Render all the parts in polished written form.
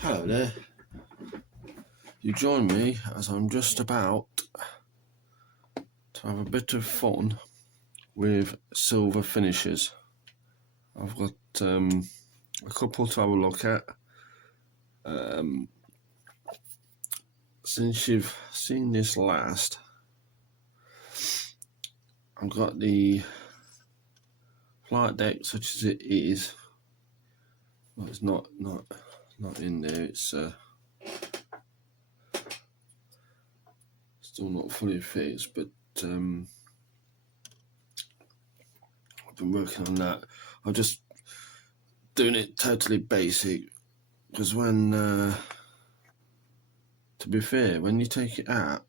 Hello there. You join me as I'm just about to have a bit of fun with silver finishes. I've got a couple to have a look at. Since you've seen this last, I've got the flight deck such as it is. Well, it's not in there. It's still not fully fixed, but I've been working on that. I'm just doing it totally basic because when, to be fair, when you take it out,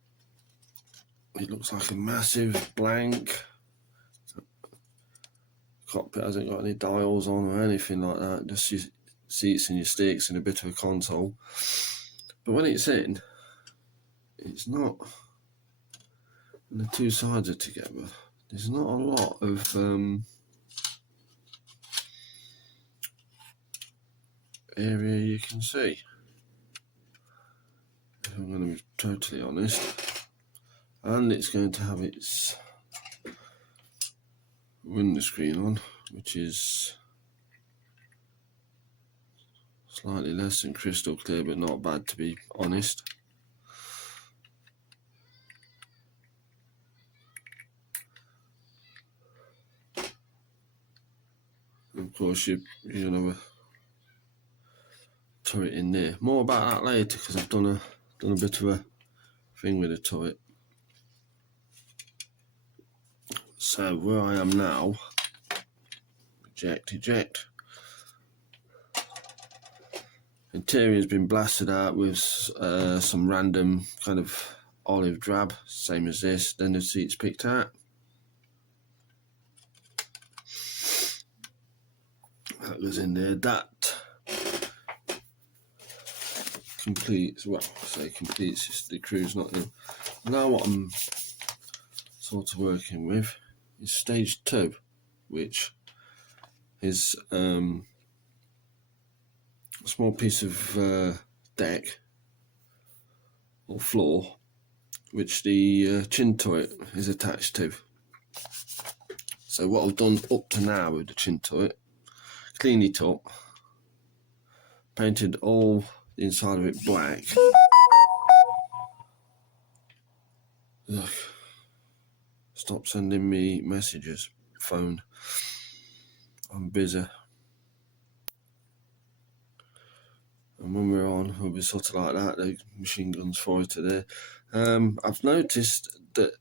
it looks like a massive blank. Cockpit hasn't got any dials on or anything like that, just your seats and your sticks and a bit of a console. But when it's in, it's not, and the two sides are together, there's not a lot of area you can see, if I'm going to be totally honest. And it's going to have its window screen on, which is slightly less than crystal clear, but not bad, to be honest. Of course, you're going to have a turret in there. More about that later, because I've done a bit of a thing with the turret. So where I am now, eject. Interior's been blasted out with some random kind of olive drab, same as this. Then the seats picked out. That goes in there. That completes, well, I say completes, the crew's not in. Now what I'm sort of working with is stage 2, which is a small piece of deck or floor which the chin turret is attached to. So what I've done up to now with the chin turret, cleaned it up, painted all the inside of it black. Look, stop sending me messages, phone, I'm busy. And when we're on, we'll be sort of like that, the machine guns fire to there. I've noticed that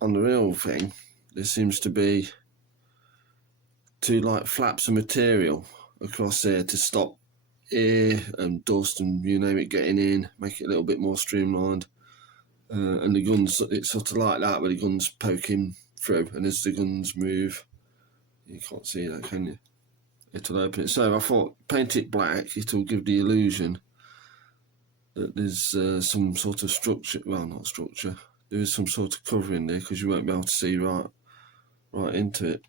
on the real thing, there seems to be two like flaps of material across there to stop air and dust and you name it getting in, make it a little bit more streamlined. And the guns, it's sort of like that, where the guns poking through, and as the guns move, you can't see that, can you? It'll open it. So I thought, paint it black, it'll give the illusion that there's some sort of structure, well, not structure, there is some sort of cover in there, because you won't be able to see right into it.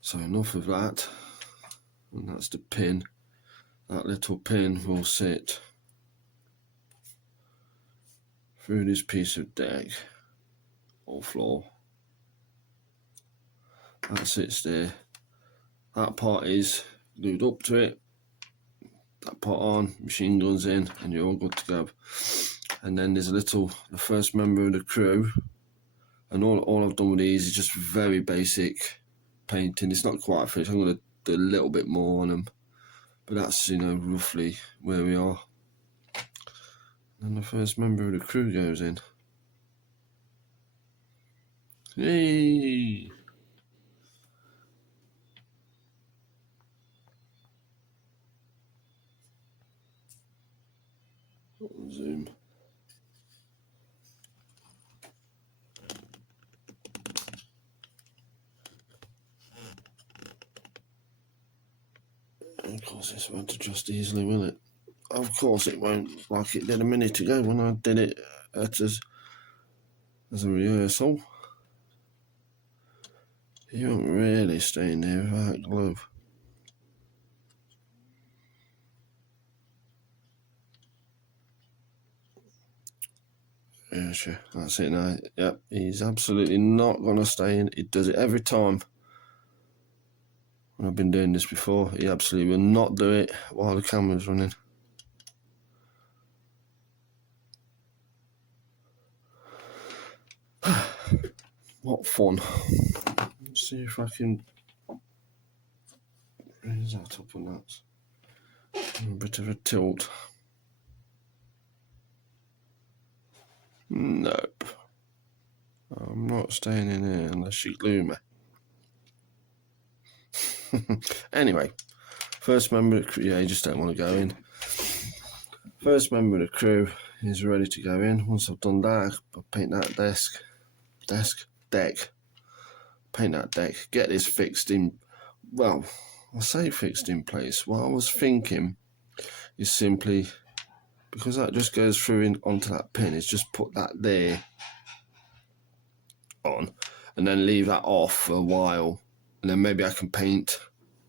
So enough of that, and that's the pin. That little pin will sit through this piece of deck or floor. That sits there. That part is glued up to it. That part on, machine guns in, and you're all good to go. And then there's the first member of the crew, and all I've done with these is just very basic painting. It's not quite finished. I'm going to do a little bit more on them, but that's, you know, roughly where we are. And the first member of the crew goes in. Hey! Zoom. Of course this won't adjust easily, will it? Of course it won't, like it did a minute ago when I did it as a rehearsal. You won't really stay in there without a glove. Yeah, sure. That's it now. Yep, he's absolutely not going to stay in. He does it every time. When I've been doing this before, he absolutely will not do it while the camera's running. What fun. Let's see if I can raise that up and that's a bit of a tilt. Nope. I'm not staying in here unless you glue me. Anyway, first member of the crew, yeah, you just don't want to go in. First member of the crew is ready to go in. Once I've done that, I'll paint that deck. Paint that deck, get this fixed in, well, I say fixed in place. What I was thinking is simply, because that just goes through onto that pin, is just put that there on and then leave that off for a while, and then maybe I can paint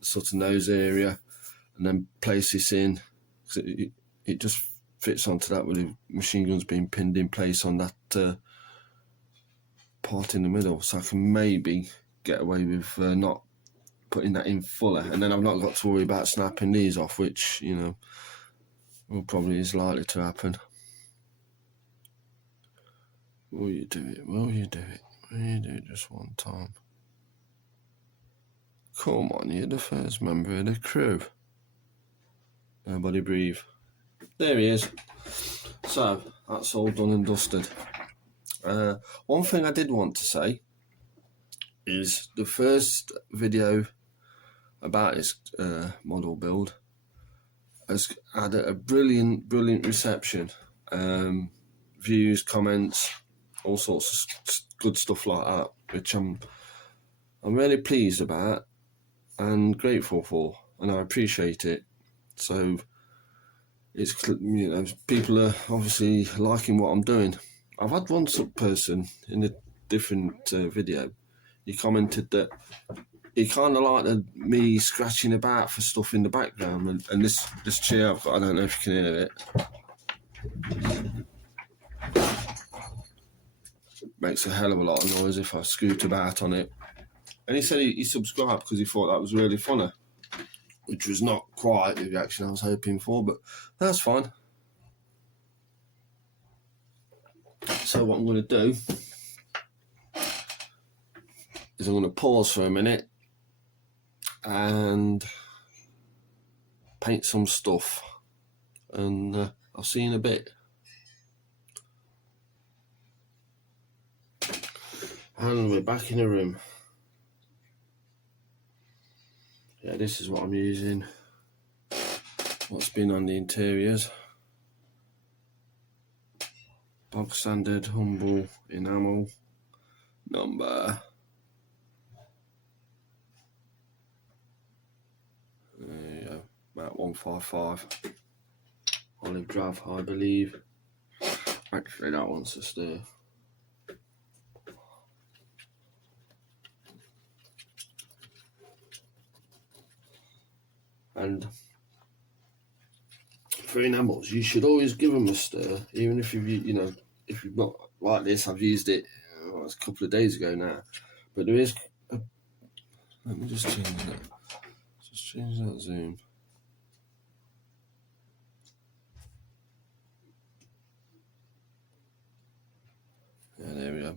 the sort of nose area and then place this in. It just fits onto that with the machine guns being pinned in place on that part in the middle, so I can maybe get away with not putting that in fuller, and then I've not got to worry about snapping these off, which, you know, probably is likely to happen. Will you do it? Will you do it? Will you do it just one time? Come on, you're the first member of the crew. Nobody breathe. There he is. So, that's all done and dusted. One thing I did want to say is the first video about this model build has had a brilliant reception. Views, comments, all sorts of good stuff like that, which I'm really pleased about and grateful for, and I appreciate it. So it's, you know, people are obviously liking what I'm doing. I've had one person in a different video. He commented that he kind of liked me scratching about for stuff in the background, and this chair I've got, I don't know if you can hear it. It makes a hell of a lot of noise if I scoot about on it. And he said he subscribed because he thought that was really funny, which was not quite the reaction I was hoping for, but that's fine. So what I'm going to do is I'm going to pause for a minute and paint some stuff, and I'll see you in a bit. And we're back in the room. Yeah, this is what I'm using. What's been on the interiors. Bog standard humble enamel number. There you go, about 155. Olive drab, I believe. Actually, that one's a stir. And for enamels, you should always give them a stir, even if if you've not like this. I've used it it's a couple of days ago now, but there is. Let me just change that. Just change that zoom. Yeah, there we go.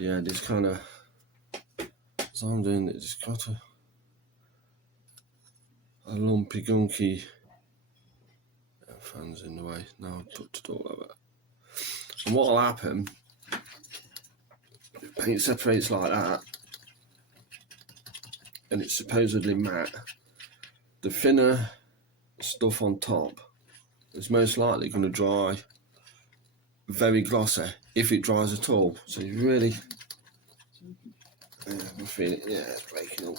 Yeah, this kind of, as I'm doing it, it's got a lumpy gunky. Fan's in the way. Now I've tucked it all over. And what will happen, if paint separates like that, and it's supposedly matte, the thinner stuff on top is most likely going to dry very glossy, if it dries at all. So you really, I'm feeling, yeah, it's breaking up.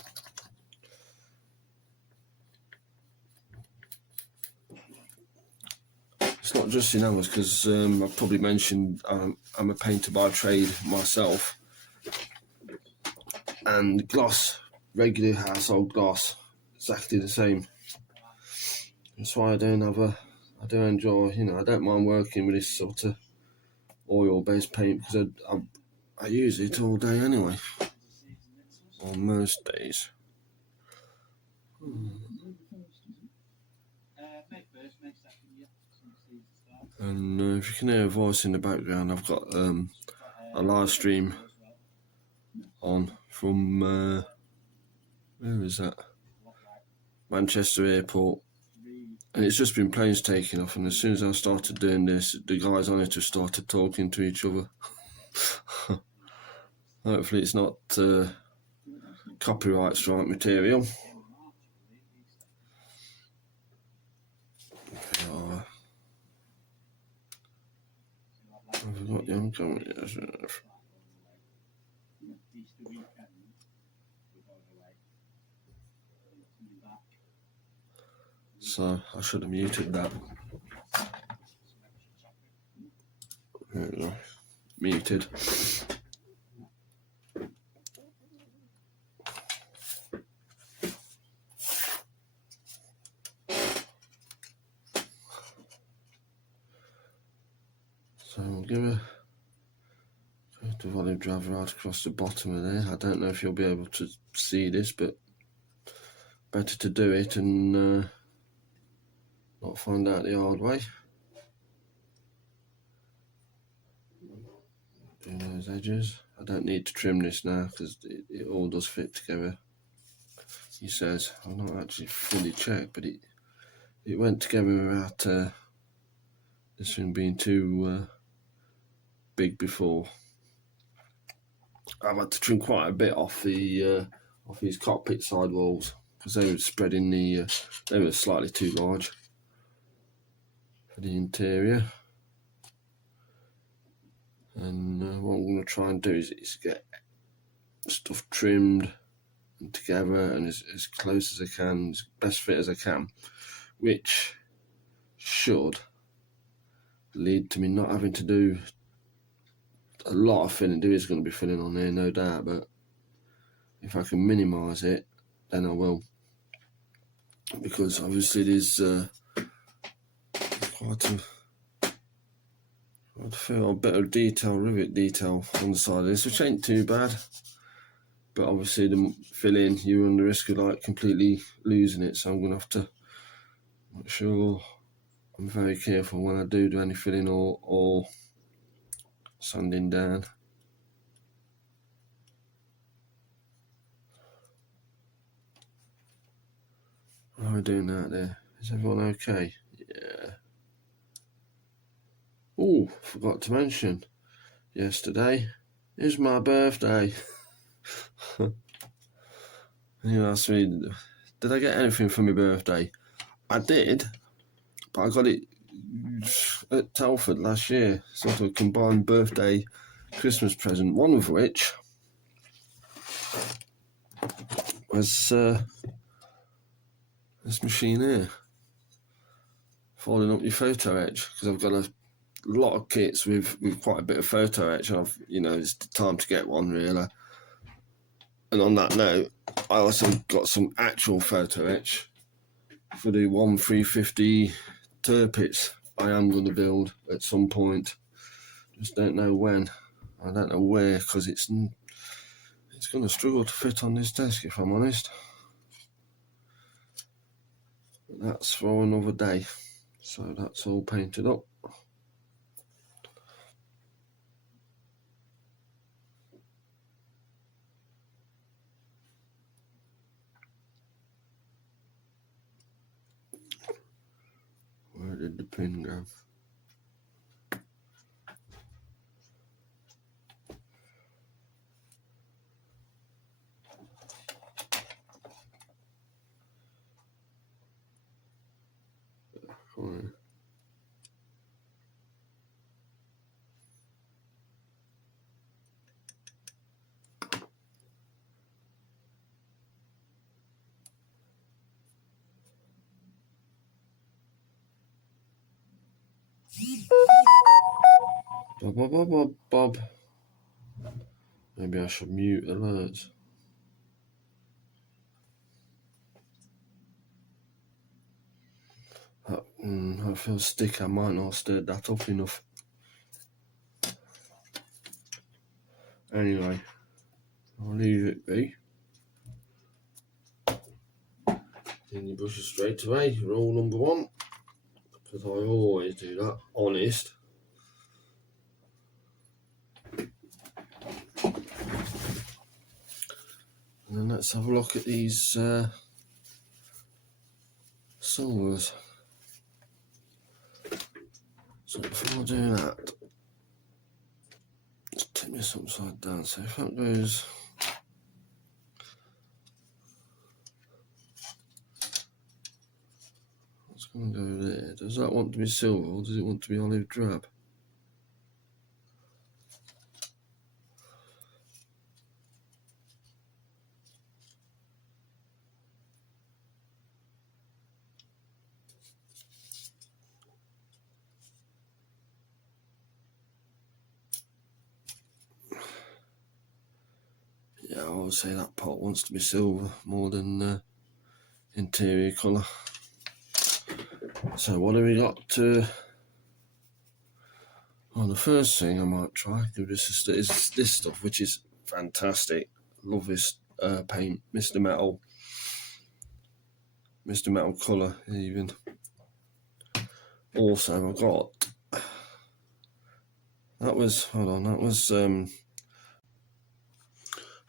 It's not just enamels, because I've probably mentioned I'm a painter by trade myself, and gloss, regular household gloss, exactly the same. That's why I do enjoy, I don't mind working with this sort of oil-based paint because I use it all day anyway, on most days. And if you can hear a voice in the background, I've got a live stream on from where is that? Manchester Airport, and it's just been planes taking off, and as soon as I started doing this, the guys on it have started talking to each other. Hopefully it's not copyright strike material. I've got the oncoming. So I should have muted that. There we go. Muted. So we'll give the volume driver right across the bottom of there. I don't know if you'll be able to see this, but better to do it and not find out the hard way. Do those edges. I don't need to trim this now because it all does fit together. He says, I've not actually fully checked, but it went together without this one being too big before. I've had to trim quite a bit off his cockpit sidewalls because they were spreading they were slightly too large for the interior. And what I'm going to try and do is get stuff trimmed and together and as close as I can, as best fit as I can, which should lead to me not having to do a lot of filling. There is going to be filling on there, no doubt, but if I can minimise it, then I will, because obviously there's quite a bit of rivet detail on the side of this, which ain't too bad, but obviously the filling, you run the risk of completely losing it, so I'm going to have to make sure I'm very careful when I do any filling or sanding down. How are we doing out there? Is everyone okay? Yeah. Oh, forgot to mention, yesterday is my birthday. You asked me, did I get anything for my birthday? I did, but I got it at Telford last year, sort of a combined birthday Christmas present, one of which was this machine here, folding up your photo etch, because I've got a lot of kits with quite a bit of photo etch, and it's the time to get one really. And on that note, I also got some actual photo etch for the 1350 Tirpitz I am going to build at some point. Just don't know when. I don't know where, because it's going to struggle to fit on this desk, if I'm honest. But that's for another day. So that's all painted up. Where did the pin go? Fine. Bob. Maybe I should mute alerts. I feel stick, I might not have stirred that up enough. Anyway, I'll leave it be. Then you brush it straight away, rule number 1, because I always do that, honest. And then let's have a look at these silvers. So before I do that, just tip this upside down. So if that goes, what's going to go there? Does that want to be silver or does it want to be olive drab? Yeah, I would say that pot wants to be silver more than interior colour. So what have we got to? Well, the first thing I might try give this is this stuff, which is fantastic. Love this paint, Mr. Metal colour even. Also, I got that was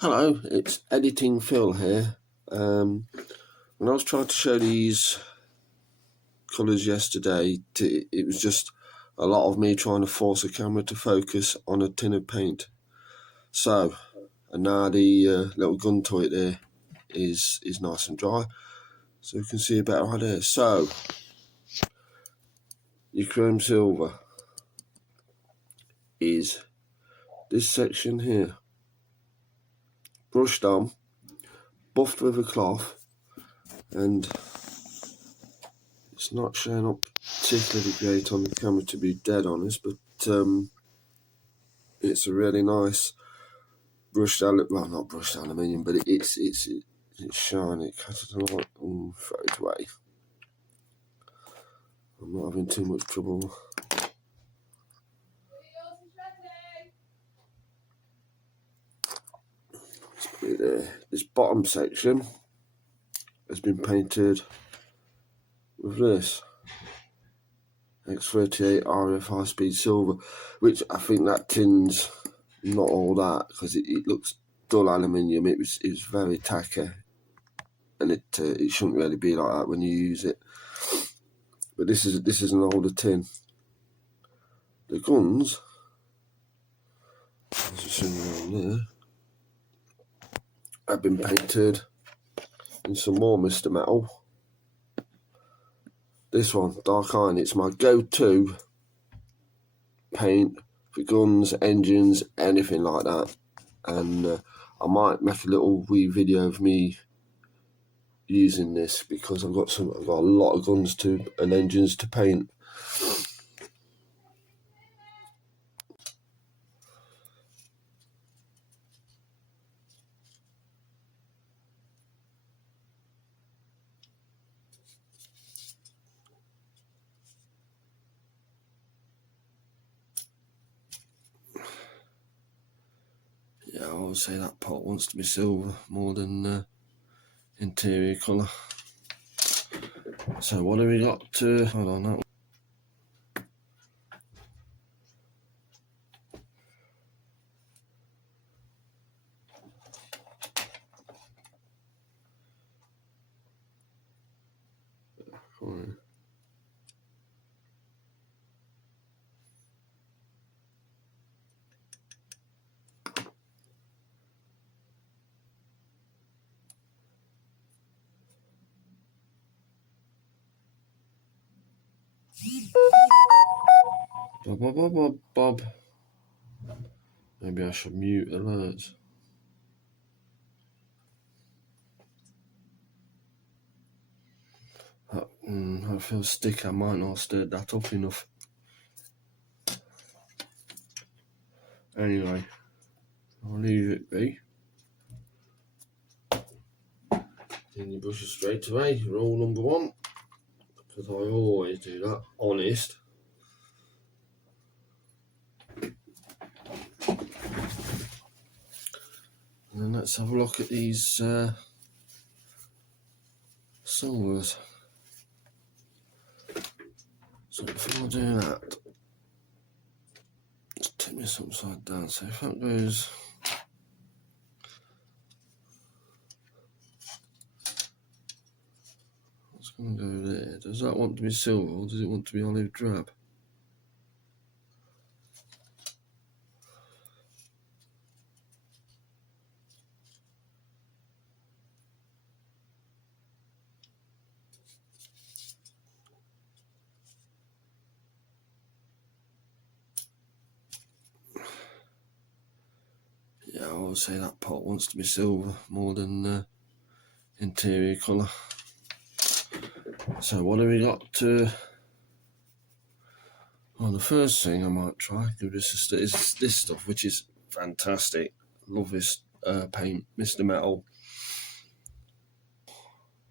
hello, it's Editing Phil here. When I was trying to show these colours yesterday, it was just a lot of me trying to force a camera to focus on a tin of paint. So, and now the little gun turret there is nice and dry, so you can see a better idea. So, your chrome silver is this section here, brushed on, buffed with a cloth, and it's not showing up particularly great on the camera, to be dead honest, but it's a really nice brushed well, not brushed aluminium, but it's shiny. It catches the light. Throw it away. I'm not having too much trouble. This bottom section has been painted with this X38 RF high speed silver, which I think that tin's not all that, because it looks dull aluminium. It was very tacky, and it shouldn't really be like that when you use it. But this is an older tin. The guns, as you see around there, have been painted in some more Mr. Metal. This one, Dark Iron, it's my go-to paint for guns, engines, anything like that. And I might make a little wee video of me using this, because I've got a lot of guns and engines to paint. Yeah, I would say that pot wants to be silver more than interior colour. So what have we got to? Hold on, that. Fine. Bob. Maybe I should mute alerts. I feel stick, I might not have stirred that up enough. Anyway, I'll leave it be. Then you brush it straight away, rule number 1, because I always do that, honest. And then let's have a look at these silvers. So before I do that, let's tip this upside down. So if that goes, what's going to go there? Does that want to be silver or does it want to be olive drab? Yeah, I would say that pot wants to be silver more than interior colour. So what have we got to... Well, the first thing I might try, give this is this stuff, which is fantastic. Love this paint, Mr. Metal.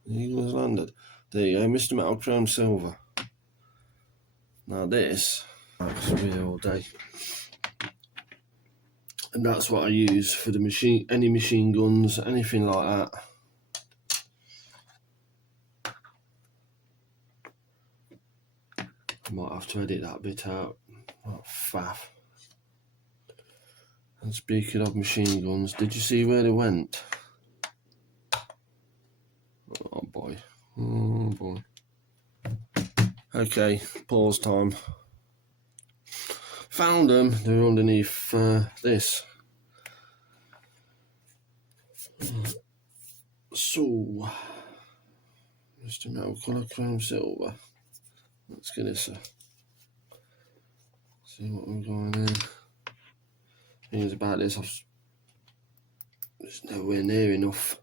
The eagle has landed. There you go, Mr. Metal Chrome Silver. Now this, that's me all day. And that's what I use for the machine, any machine guns, anything like that. I might have to edit that bit out. Oh, faff. And speaking of machine guns, did you see where they went? Oh boy. Oh boy. Okay, pause time. Found them. They're underneath this. So, Mr. Metal Colour Chrome Silver. Let's get this. See what we're going in. Things about this, it's nowhere near enough.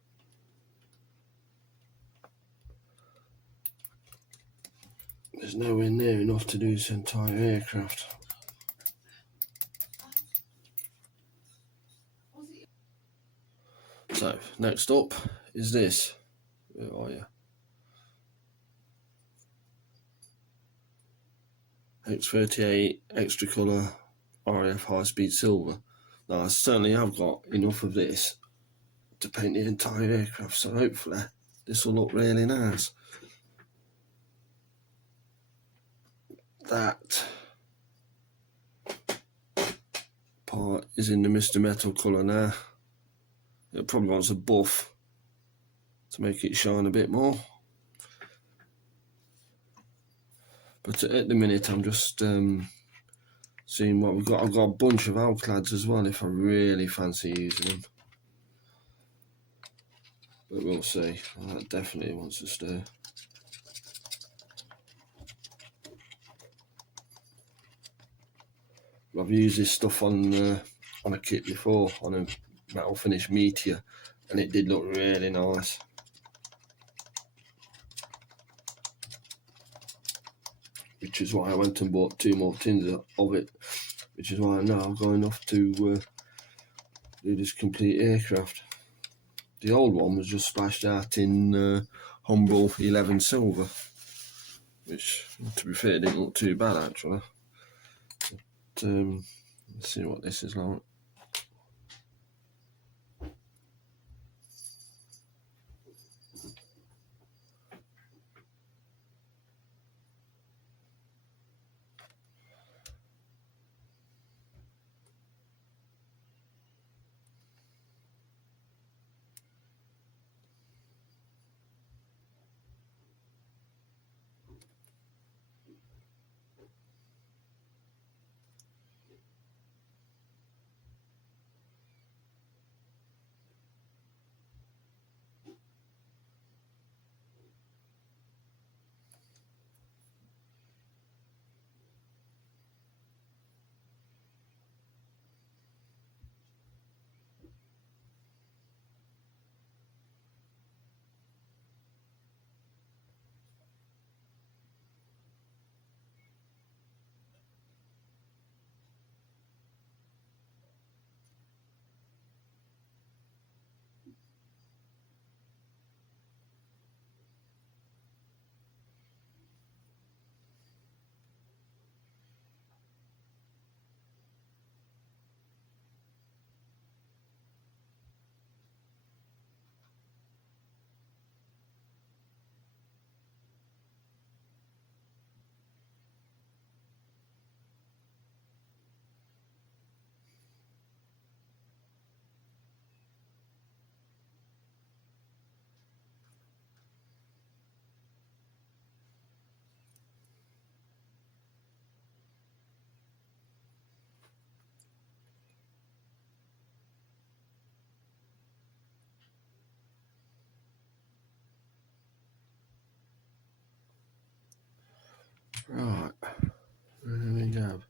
There's nowhere near enough to do this entire aircraft. So, next up is this. Where are you? X38 Extra Colour RF High Speed Silver. Now, I certainly have got enough of this to paint the entire aircraft, so hopefully this will look really nice. That part is in the Mr. Metal colour now. It probably wants a buff to make it shine a bit more. But at the minute I'm just seeing what we've got. I've got a bunch of Alclads as well if I really fancy using them. But we'll see. That definitely wants to stir. I've used this stuff on a kit before, on a metal finish Meteor, and it did look really nice. Which is why I went and bought 2 more tins of it, which is why now I've got enough to do this complete aircraft. The old one was just splashed out in Humbrol 11 Silver, which, to be fair, didn't look too bad actually. But, let's see what this is like. Right, there we go.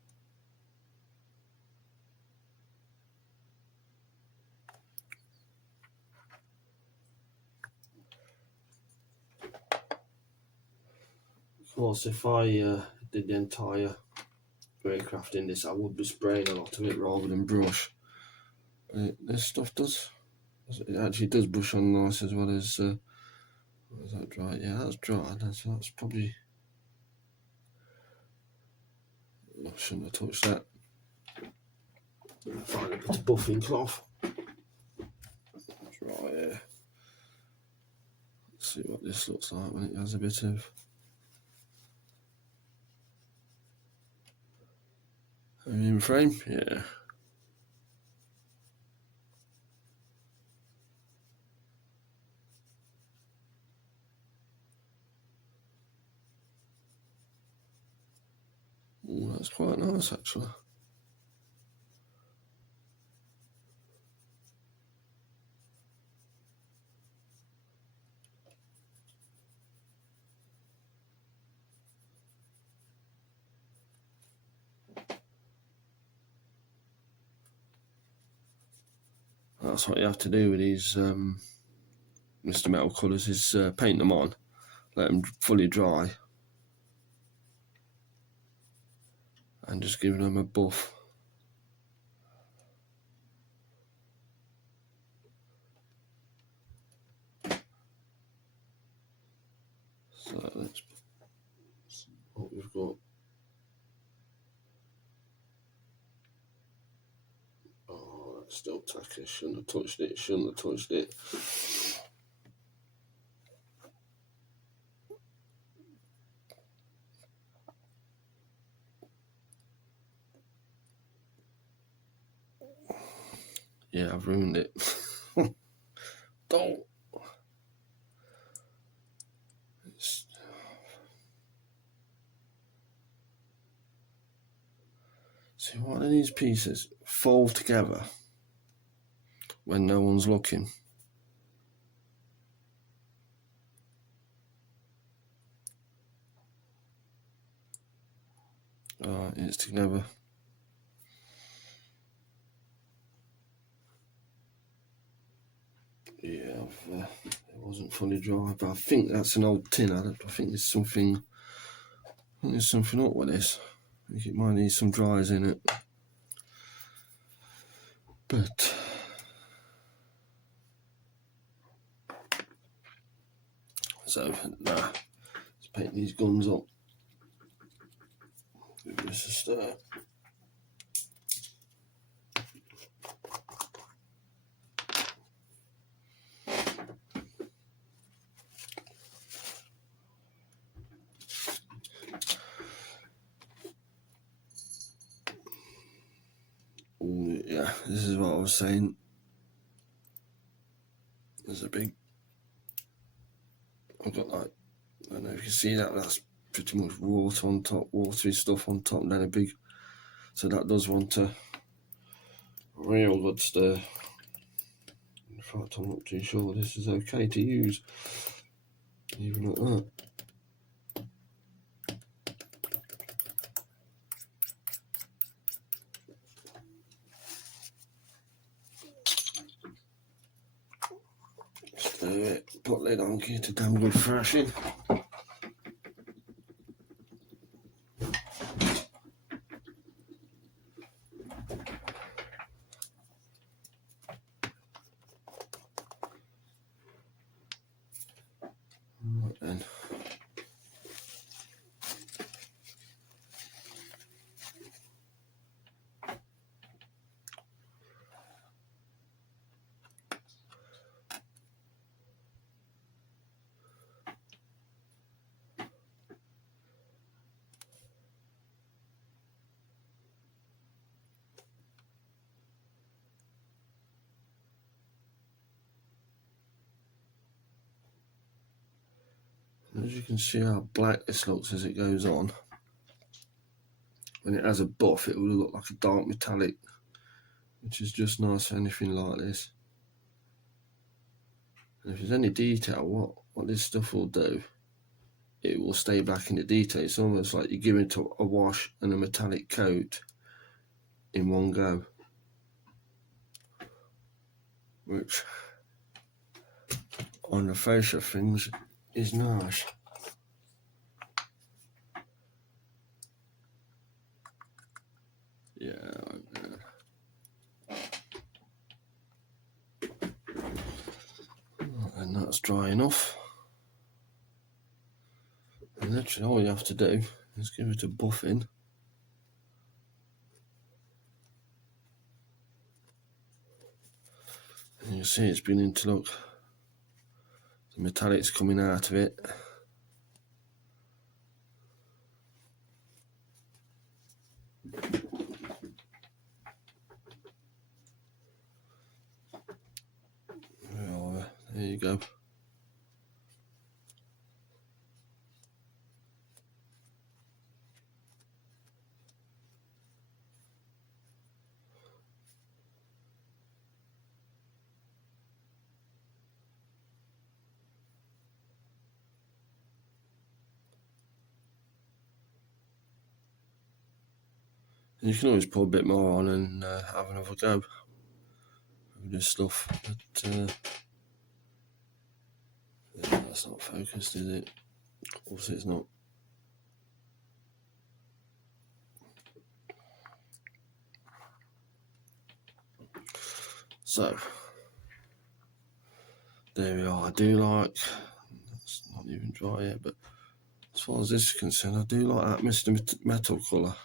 Of course, if I did the entire aircraft in this, I would be spraying a lot of it rather than brush. This stuff it actually does brush on nice as well as. Is that dry? Yeah, that's dry. That's probably. I shouldn't have touched that. Find a bit of buffing cloth. Dry here. Let's see what this looks like when it has a bit of. In frame, yeah. Ooh, that's quite nice actually. That's what you have to do with these Mr. Metal colours is paint them on, let them fully dry, and just give them a buff. So let's what we've got. Oh, that's still tacky. Shouldn't have touched it. Shouldn't have touched it. Yeah, I've ruined it. Don't. See, why do these pieces fall together when no one's looking? It's together. Yeah, it wasn't fully dry, but I think that's an old tin. I think there's something. There's something up with this. I think it might need some dryers in it. But so let's paint these guns up. Give this a stir. Ooh, yeah, this is what I was saying. There's a big. I've got like, I don't know if you can see that. That's pretty much water on top, watery stuff on top, and then a big. So that does want a real good stir. In fact, I'm not too sure this is okay to use, even like that. Stir it, put lid on, get a damn good thrashing. Right then. As you can see how black this looks as it goes on. When it has a buff, it will look like a dark metallic, which is just nice for anything like this. And if there's any detail, what this stuff will do it will stay black in the detail. It's almost like you're giving it a wash and a metallic coat in one go, which on the face of things is nice. Yeah, and that's dry enough. And literally all you have to do is give it a buffing. And you see it's beginning to look, the metallic's coming out of it. Well, there you go. And you can always put a bit more on and have another go with this stuff. But yeah, that's not focused, is it? Of course it's not. So there we are. I do like, it's not even dry yet, but as far as this is concerned, I do like that Mr. Metal colour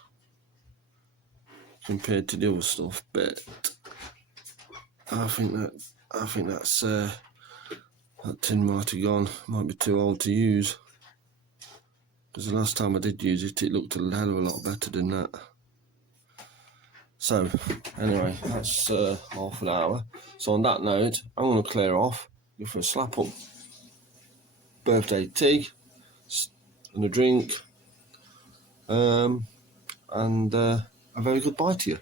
compared to the other stuff, but I think that's that tin might have gone, might be too old to use, because the last time I did use it, it looked a hell of a lot better than that. So anyway, that's half an hour. So on that note, I'm going to clear off, go for a slap up birthday tea and a drink, and a very good bye to you.